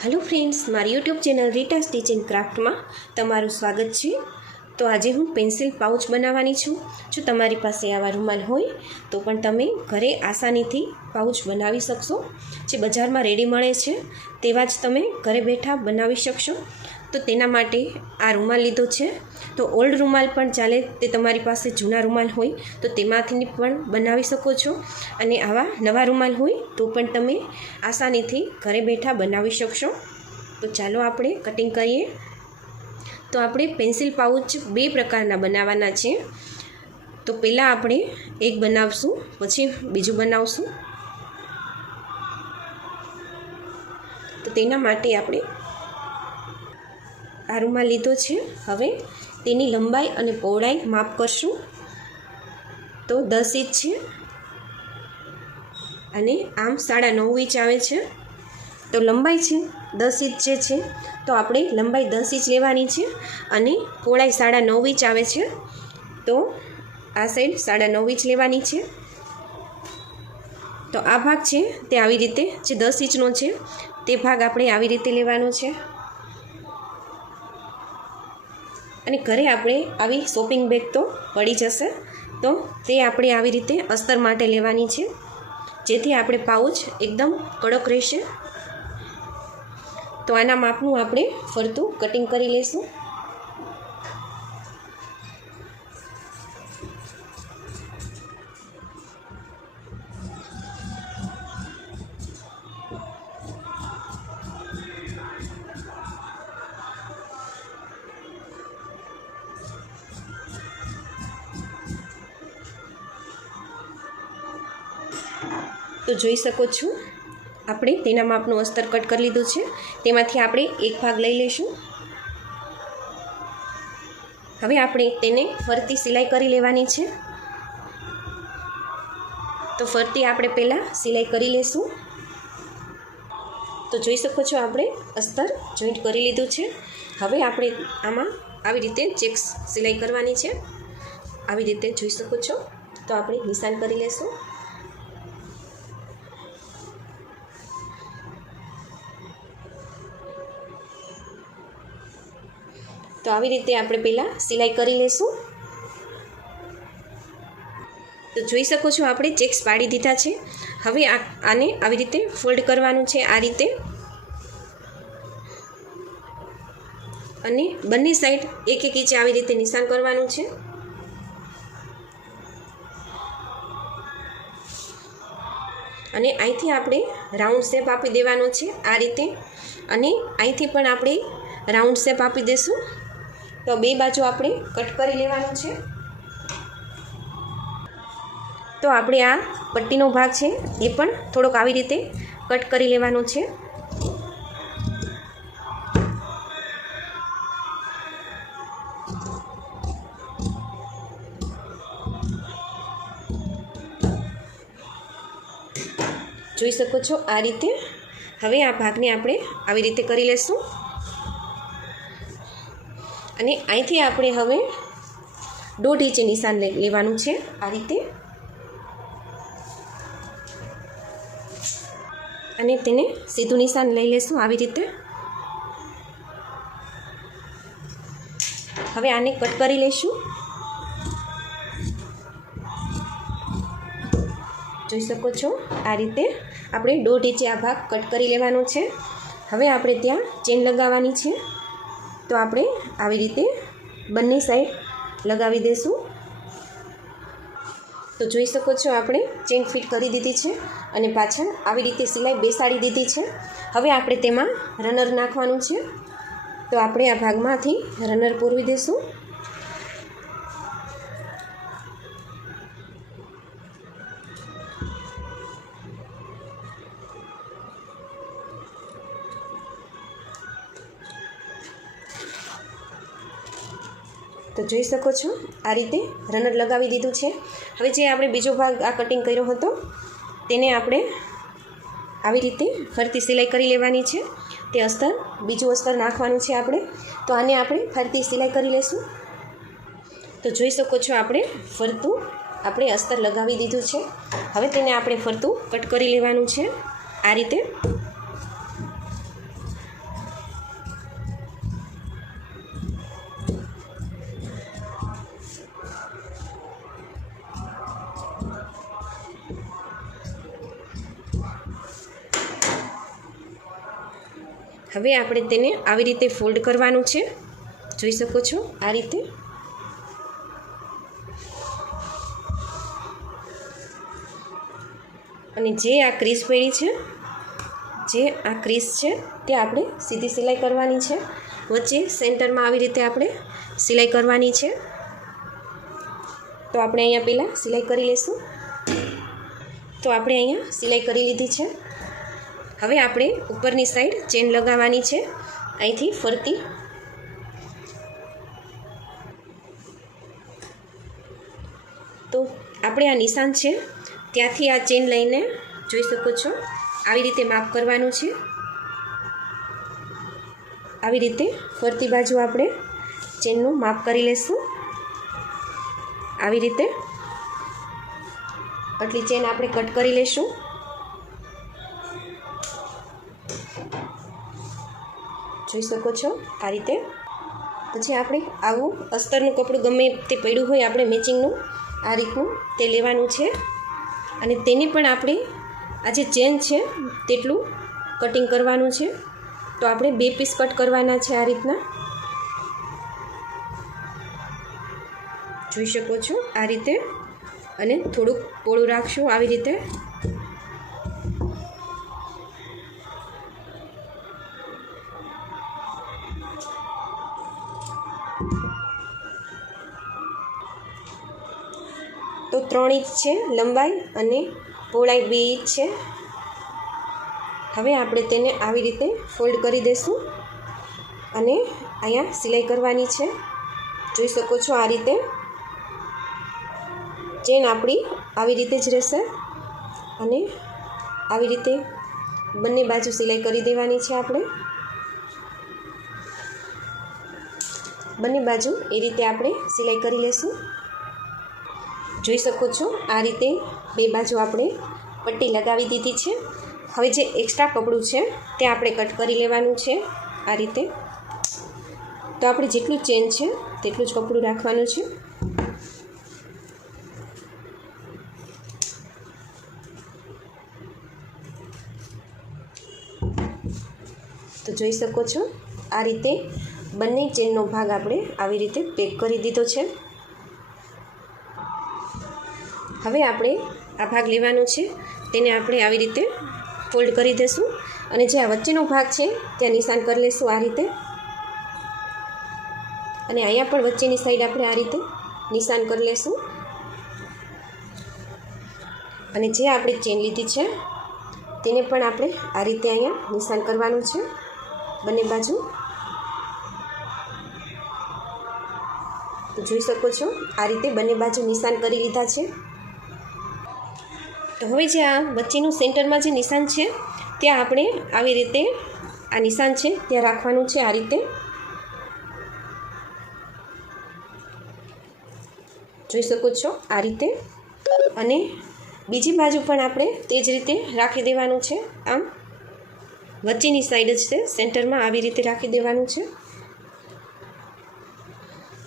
Hello friends, मारी YouTube channel Rita stitch and craft में तमारू स्वागत है। तो आज हूँ पेन्सिल पाउच बनावानी छूँ। जो तमारी पासे आवा रूमाल होय तो पण तमे घरे आसानी थी पाउच बनावी शकशो। जे बजार में रेडी मळे छे तेवा ज तमे घरे बैठा बनावी शकशो। तो तेना माटे आ रूमाल लीधो छे। तो ओल्ड रूमाल पण चाले, ते तमारी पासे जूना रूमाल होय तो तेमांथी पण बनावी शको छो। अने आवा नवा रूमाल होय तो पण तमे आसानीथी घरे बैठा बनावी शकशो। तो चालो आपणे कटिंग करीए। तो आपणे पेन्सिल पाउच बे प्रकारना बनाववाना छे। तो पहला आपणे एक बनावशुं, पछी बीजुं बनावशुं। तो तेना माटे आपणे आ रूमाल लीधो छे। हवे तेनी लंबाई अने पहोळाई माप करशुं। तो 10 इंच छे अने आम 9.5 इंच आवे छे। तो लंबाई छे 10 इंच जे छे तो आपणे लंबाई 10 इंच लेवानी छे अने पहोळाई 9.5 इंच आवे छे। तो आ साइड 9.5 इंच लेवानी छे। तो आ भाग छे ते आवी रीते जे 10 इंचनो छे ते भाग आपणे आवी रीते लेवानो छे। अने घरे आपणे आवी शॉपिंग बेग तो पड़ी जशे तो ते आपणे आवी रीते अस्तर माटे लेवानी छे, जेथी आपणे पाउच एकदम कड़क रहेशे। तो आना मापनुं आपणे फरતું कटिंग करी लेशुं। तो જોઈ શકો છો આપણે તેના માપનું અસ્તર કટ કરી લીધું છે। તેમાંથી આપણે એક ભાગ લઈ લઈશું। હવે આપણે તેને ફરતી સિલાઈ કરી લેવાની છે। તો ફરતી આપણે પહેલાં સિલાઈ કરી લેશું। તો જોઈ શકો છો આપણે અસ્તર જોઈન્ટ કરી લીધું છે। હવે આપણે આમાં આવી રીતે ચેક્સ સિલાઈ કરવાની છે। આવી રીતે જોઈ શકો છો। તો આપણે નિશાન કરી લેશું। तो આવી રીતે આપણે પહેલાં સિલાઈ કરી લેશું। તો જોઈ શકો છો આપણે ચેક્સ પાડી દીધા છે। હવે આને આવી રીતે ફોલ્ડ કરવાનું છે આ રીતે, અને બંને સાઈડ એક ઇંચ આવી રીતે નિશાન કરવાનું છે। અને અહીંથી આપણે રાઉન્ડ શેપ આપી દેવાનો છે આ રીતે, અને અહીંથી પણ આપણે રાઉન્ડ શેપ આપી દઈશું। तो बे बाजू आपणे कट करी लेवानुं छे। तो आपणे आ पट्टीनो भाग छे ए पण थोड़ोक आवी रीते कट करी लेवानो छे। जोई शको छो आ रीते। हवे आ भागने आपणे आवी रीते करी लेशुं। અને અહીંથી આપણે હવે 1.5 ઇંચ નિશાન લેવાનું છે આ રીતે, અને તેને સીધું નિશાન લઈ લેશું આવી રીતે। હવે આને કટ કરી લઈશું। જોઈ શકો છો આ રીતે આપણે 1.5 ઇંચ આ ભાગ કટ કરી લેવાનો છે। હવે આપણે ત્યાં ચેન લગાવવાની છે। तो आपणे आवी रीते बंने साइड लगावी देशुं। तो जोई शको छो आपणे चेन फिट करी दीधी छे अने पाछळ आवी रीते सिलाई बेसाड़ी दीधी छे। हवे आपणे तेमां रनर नाखवानुं छे। तो आपणे आ भागमांथी रनर पूरवी देशुं। तो જોઈ શકો છો આ રીતે રનર લગાવી દીધું છે। હવે જે આપણે બીજો ભાગ આ કટિંગ કર્યો હતો તેને આપણે આવી રીતે ફરતી સિલાઈ કરી લેવાની છે। તે અસ્તર બીજું અસ્તર નાખવાનું છે આપણે। તો આને આપણે ફરતી સિલાઈ કરી લેશું। તો જોઈ શકો છો આપણે ફરતું આપણે અસ્તર લગાવી દીધું છે। હવે તેને આપણે ફરતું કટ કરી લેવાનું છે આ રીતે। હવે આપણે તેને આવી રીતે ફોલ્ડ કરવાનું છે, જોઈ શકો છો આ રીતે. અને જે આ ક્રીસ પડી છે, જે આ ક્રીસ છે તે આપણે સીધી સિલાઈ કરવાની છે. વચ્ચે સેન્ટરમાં આવી રીતે આપણે સિલાઈ કરવાની છે. તો આપણે અહીંયા પહેલાં સિલાઈ કરી લઈશું. તો આપણે અહીંયા સિલાઈ કરી લીધી છે. હવે આપણે ઉપરની સાઈડ ચેન લગાવવાની છે, અહીંથી ફરતી. તો આપણે આ નિશાન છે ત્યાંથી આ ચેન લઈને જોઈ શકો છો આવી રીતે માપ કરવાનું છે. આવી રીતે ફરતી બાજુ આપણે ચેનનું માપ કરી લઈશું. આવી રીતે આટલી ચેન આપણે કટ કરી લઈશું. જોઈ શકો છો આ રીતે. પછી આપણે આવું અસ્તરનું કપડું ગમે તે પડ્યું હોય આપણે મેચિંગનું આ રીતનું તે લેવાનું છે. અને તેને પણ આપણે આ જે ચેન છે તેટલું કટિંગ કરવાનું છે. તો આપણે 2 પીસ કટ કરવાના છે આ રીતના. જોઈ શકો છો આ રીતે. અને થોડુંક પોળું રાખશું આવી રીતે. તો 3 ઇંચ છે લંબાઈ અને પહોળાઈ 2 ઇંચ છે. હવે આપણે તેને આવી રીતે ફોલ્ડ કરી દઈશું અને અહીંયા સિલાઈ કરવાની છે. જોઈ શકો છો આ રીતે. ચેન આપણી આવી રીતે જ રહેશે અને આવી રીતે બંને બાજુ સિલાઈ કરી દેવાની છે. આપણે બંને બાજુ એ રીતે આપણે સિલાઈ કરી લઈશું. જોઈ શકો છો આ રીતે 2 બાજુ આપણે પટ્ટી લગાવી દીધી છે. હવે જે એક્સ્ટ્રા કપડું છે તે આપણે કટ કરી લેવાનું છે આ રીતે. તો આપણે જેટલું ચેન છે તેટલું જ કપડું રાખવાનું છે. તો જોઈ શકો છો આ રીતે બંને ચેનનો ભાગ આપણે આવી રીતે પેક કરી દીધો છે. હવે આપણે આ ભાગ લેવાનો છે, તેને આપણે આવી રીતે ફોલ્ડ કરી દઈશું અને જે આ વચ્ચેનો ભાગ છે ત્યાં નિશાન કરી લઈશું આ રીતે. અને અહીંયા પણ વચ્ચેની સાઈડ આપણે આ રીતે નિશાન કરી લઈશું. અને જે આપણે ચેન લીધી છે તેને પણ આપણે આ રીતે અહીંયા નિશાન કરવાનું છે બંને બાજુ. તો જોઈ શકો છો આ રીતે બંને બાજુ નિશાન કરી લીધા છે. તો હવે જે આ વચ્ચેનું સેન્ટરમાં જે નિશાન છે ત્યાં આપણે આવી રીતે આ નિશાન છે ત્યાં રાખવાનું છે આ રીતે. જોઈ શકો છો આ રીતે. અને બીજી બાજુ પણ આપણે તે જ રીતે રાખી દેવાનું છે. આમ વચ્ચેની સાઈડ જ છે સેન્ટરમાં આવી રીતે રાખી દેવાનું છે.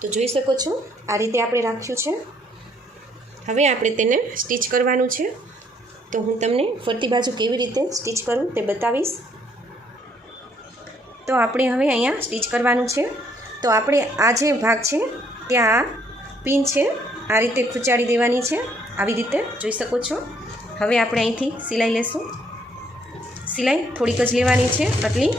તો જોઈ શકો છો આ રીતે આપણે રાખ્યું છે. હવે આપણે તેને સ્ટીચ કરવાનું છે. તો હું તમને ફરતી બાજુ કેવી રીતે સ્ટીચ કરું તે બતાવીશ. તો આપણે હવે અહીંયા સ્ટીચ કરવાનું છે. તો આપણે આ જે ભાગ છે ત્યાં પિન છે આ રીતે ખૂંચાડી દેવાની છે આવી રીતે. જોઈ શકો છો. હવે આપણે અહીંથી સિલાઈ લેશું. સિલાઈ થોડીક જ લેવાની છે આટલી.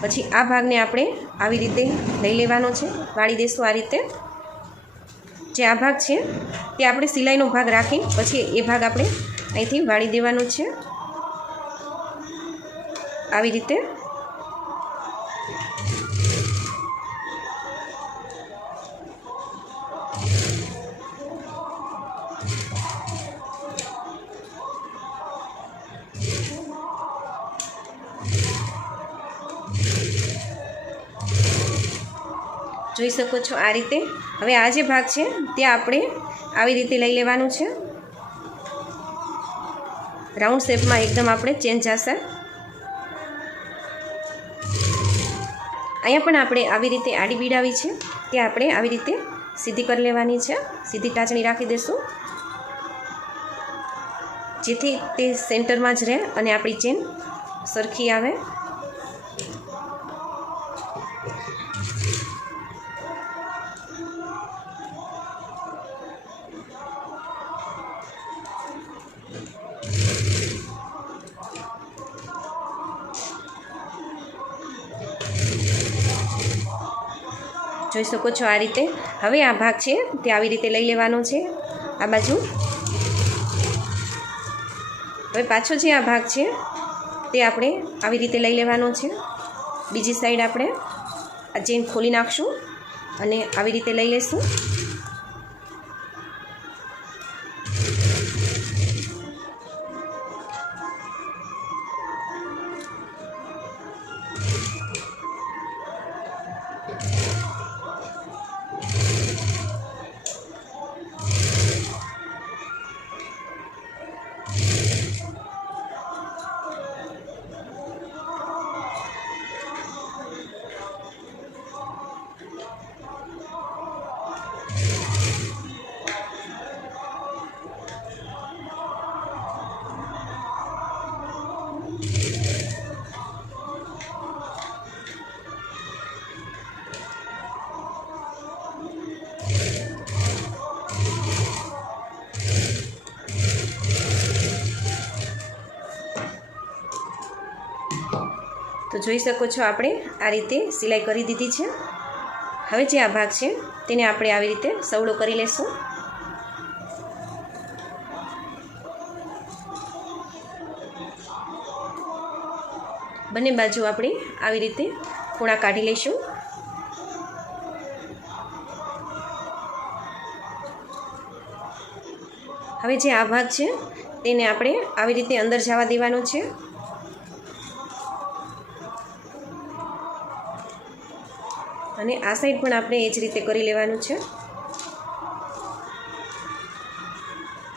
પછી આ ભાગને આપણે આવી રીતે લઈ લેવાનો છે, વાળી દઈશું આ રીતે. જે આ ભાગ છે તે આપણે સિલાઈનો ભાગ રાખી પછી એ ભાગ આપણે અહીંથી વાળી દેવાનો છે આવી રીતે. જોઈ શકો છો આ રીતે. હવે આ જે ભાગ છે ત્યાં આપણે આવી રીતે લઈ લેવાનું છે. રાઉન્ડ શેપમાં એકદમ આપણે ચેન્જ જશે. અહીંયા પણ આપણે આવી રીતે આડી બીડાવી છે ત્યાં આપણે આવી રીતે સીધી કરી લેવાની છે. સીધી ટાચણી રાખી દઈશું જેથી તે સેન્ટરમાં જ રહે અને આપણી ચેન સરખી આવે. જોઈ શકો છો આ રીતે. હવે આ ભાગ છે તે આવી રીતે લઈ લેવાનો છે આ બાજુ. હવે પાછો જે આ ભાગ છે તે આપણે આવી રીતે લઈ લેવાનો છે. બીજી સાઈડ આપણે આ ચેન ખોલી નાખશું અને આવી રીતે લઈ લઈશું. તો જોઈ શકો છો આપણે આ રીતે સિલાઈ કરી દીધી છે. હવે જે આ ભાગ છે તેને આપણે આવી રીતે સવડો કરી લેશું. બંને બાજુ આપણે આવી રીતે ખૂણા કાઢી લઈશું. હવે જે આ ભાગ છે તેને આપણે આવી રીતે અંદર જવા દેવાનો છે. અને આ સાઈડ પણ આપણે એ જ રીતે કરી લેવાનું છે.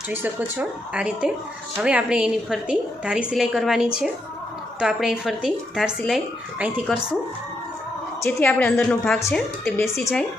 જોઈ શકો છો આ રીતે. હવે આપણે એની ફરતી ધારી સિલાઈ કરવાની છે. તો આપણે અહીં ફરતી ધાર સિલાઈ અહીંથી કરશું, જેથી આપણે અંદરનો ભાગ છે તે બેસી જાય.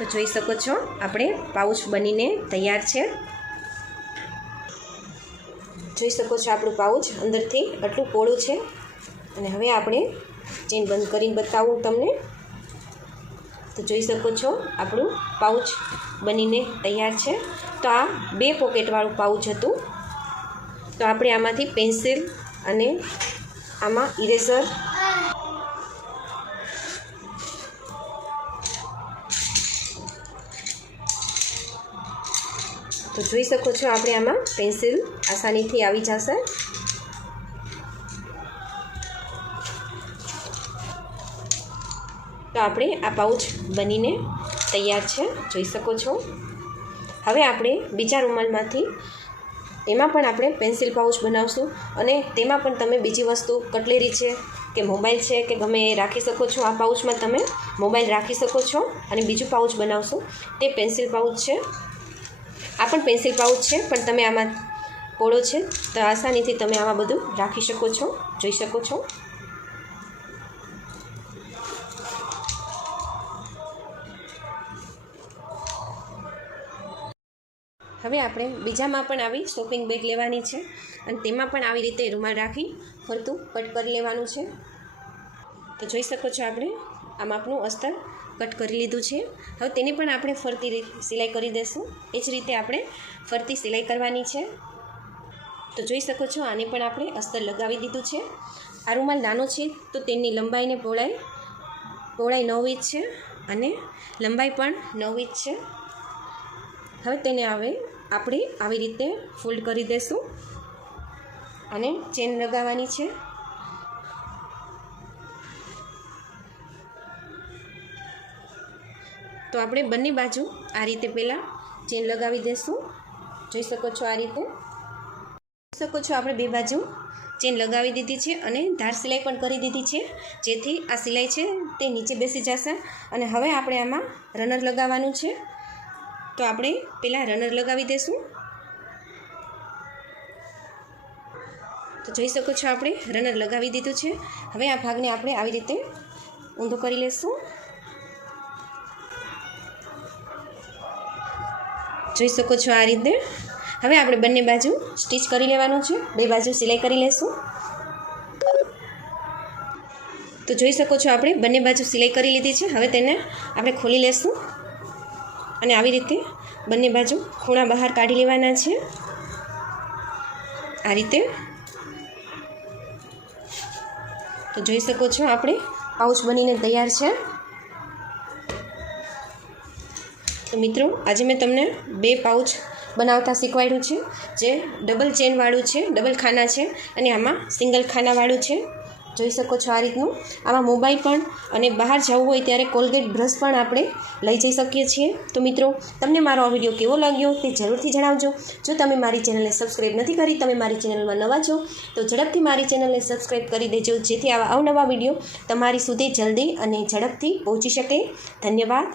તો જોઈ શકો છો આપણે પાઉચ બનીને તૈયાર છે. જોઈ શકો છો આપણું પાઉચ અંદરથી આટલું પહોળું છે. અને હવે આપણે ચેન બંધ કરીને બતાવું તમને. તો જોઈ શકો છો આપણું પાઉચ બનીને તૈયાર છે. તો આ 2 પોકેટવાળું પાઉચ હતું. તો આપણે આમાંથી પેન્સિલ અને આમાં ઇરેઝર તો જોઈ શકો છો આપણે આમાં પેન્સિલ આસાનીથી આવી જશે. તો આપણે આ પાઉચ બનીને તૈયાર છે, જોઈ શકો છો. હવે આપણે બીજા રૂમાલમાંથી એમાં પણ આપણે પેન્સિલ પાઉચ બનાવશું અને તેમાં પણ તમે બીજી વસ્તુ કટલેરી છે કે મોબાઈલ છે કે ગમે એ રાખી શકો છો. આ પાઉચમાં તમે મોબાઈલ રાખી શકો છો અને બીજું પાઉચ બનાવશો તે પેન્સિલ પાઉચ છે. આ પણ પેન્સિલ પાઉચ છે પણ તમે આમાં પોળો છે તો આસાનીથી તમે આમાં બધું રાખી શકો છો, જોઈ શકો છો. હવે આપણે બીજામાં પણ આવી શોપિંગ બેગ લેવાની છે અને તેમાં પણ આવી રીતે રૂમાલ રાખી ફરતું કટ કરી લેવાનું છે. તો જોઈ શકો છો આપણે આ માપનું અસ્તર કટ કરી લીધું છે. હવે તેને પણ આપણે ફરતી સિલાઈ કરી દઈશું. એ જ રીતે આપણે ફરતી સિલાઈ કરવાની છે. તો જોઈ શકો છો આને પણ આપણે અસ્તર લગાવી દીધું છે. આ રૂમાલ નાનો છે તો તેની લંબાઈને પહોળાઈ 9 ઇંચ છે અને લંબાઈ પણ 9 ઇંચ છે. હવે તેને આપણે આવી રીતે ફોલ્ડ કરી દઈશું અને ચેન લગાવવાની છે. તો આપણે બંને બાજુ આ રીતે પહેલાં ચેન લગાવી દઈશું. જોઈ શકો છો આ રીતે. જોઈ શકો છો આપણે બે બાજુ ચેન લગાવી દીધી છે અને ધાર સિલાઈ પણ કરી દીધી છે, જેથી આ સિલાઈ છે તે નીચે બેસી જશે. અને હવે આપણે આમાં રનર લગાવવાનું છે, તો આપણે પહેલાં રનર લગાવી દઈશું. તો જોઈ શકો છો આપણે રનર લગાવી દીધું છે. હવે આ ભાગને આપણે આવી રીતે ઊંધો કરી લઈશું. જોઈ શકો છો આ રીતે. હવે આપણે બંને બાજુ સ્ટીચ કરી લેવાનું છે, બે બાજુ સિલાઈ કરી લઈશું. તો જોઈ શકો છો આપણે બંને બાજુ સિલાઈ કરી લીધી છે. હવે તેને આપણે ખોલી લઈશું અને આવી રીતે બંને બાજુ ખૂણા બહાર કાઢી લેવાના છે, આ રીતે. તો જોઈ શકો છો આપણે પાઉચ બનીને તૈયાર છે. તો મિત્રો, આજે મેં તમને બે પાઉચ બનાવતા શીખવાડ્યું છે, જે ડબલ ચેનવાળું છે, ડબલ ખાના છે, અને આમાં સિંગલ ખાનાવાળું છે. જોઈ શકો છો આ રીતનું. આમાં મોબાઈલ પણ અને બહાર જવું હોય ત્યારે કોલગેટ બ્રશ પણ આપણે લઈ જઈ શકીએ છીએ. તો મિત્રો, તમને મારો આ વિડીયો કેવો લાગ્યો તે જરૂરથી જણાવજો. જો તમે મારી ચેનલને સબસ્ક્રાઈબ નથી કરી, તમે મારી ચેનલમાં નવા છો, તો ઝડપથી મારી ચેનલને સબસ્ક્રાઈબ કરી દેજો, જેથી આવા અવનવા વિડીયો તમારી સુધી જલ્દી અને ઝડપથી પહોંચી શકે. ધન્યવાદ.